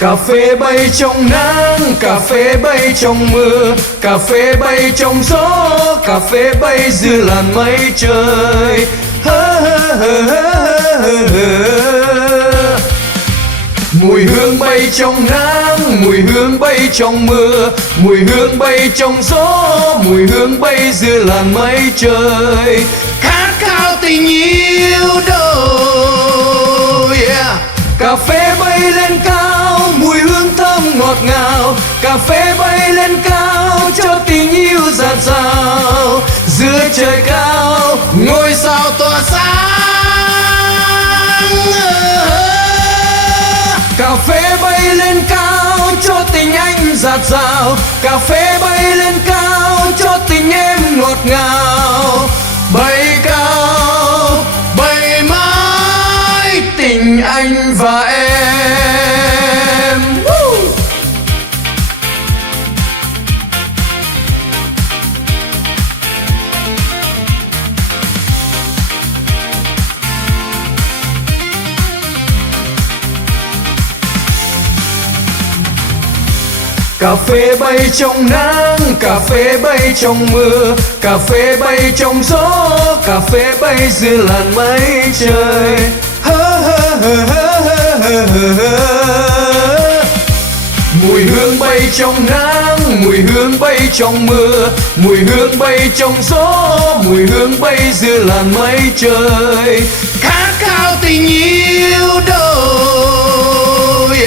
Cà phê bay trong nắng, cà phê bay trong mưa, cà phê bay trong gió, cà phê bay giữa làn mây trời. Mùi hương bay trong nắng, mùi hương bay trong mưa, mùi hương bay trong gió, mùi hương bay giữa làn mây trời. Khát khao tình yêu đôi, Cà phê bay lên cao, mùi hương thơm ngọt ngào. Cà phê bay lên cao, cho tình yêu dạt dào. Giữa trời cao, ngôi sao tỏa sáng. Cà phê bay lên cao, cho tình anh dạt dào. Cà phê bay lên cao, cho tình em ngọt ngào. Bay cao, bay mãi tình anh và em. Cà phê bay trong nắng, cà phê bay trong mưa, cà phê bay trong gió, cà phê bay giữa làn mây trời. Mùi hương bay trong nắng, mùi hương bay trong mưa, mùi hương bay trong gió, mùi hương bay giữa làn mây trời. Khát khao tình yêu đôi,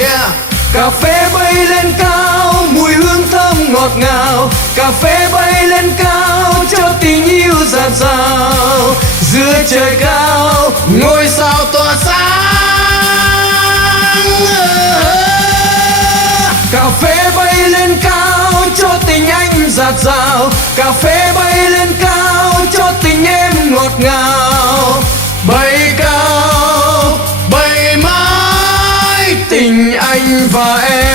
Cà phê bay lên cao, mùi hương thơm ngọt ngào. Cà phê bay lên cao, cho tình yêu dạt dào. Giữa trời cao, ngôi sao tỏa sáng. Cà phê bay lên cao, cho tình anh dạt dào. Cà phê bay lên cao, cho tình em ngọt ngào. Bay cao, bay mãi tình anh và em.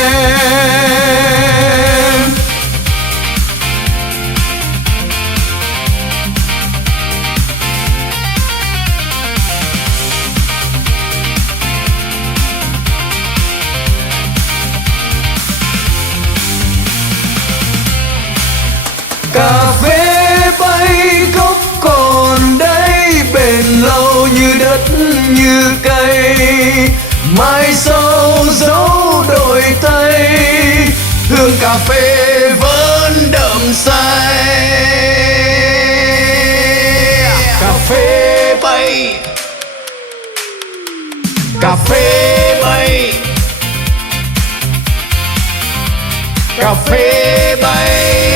Cà phê bay gốc còn đây, bền lâu như đất như cây. Mai sau dấu đôi tay, hương cà phê vẫn đậm say. Cà phê bay, cà phê bay, cà phê bay.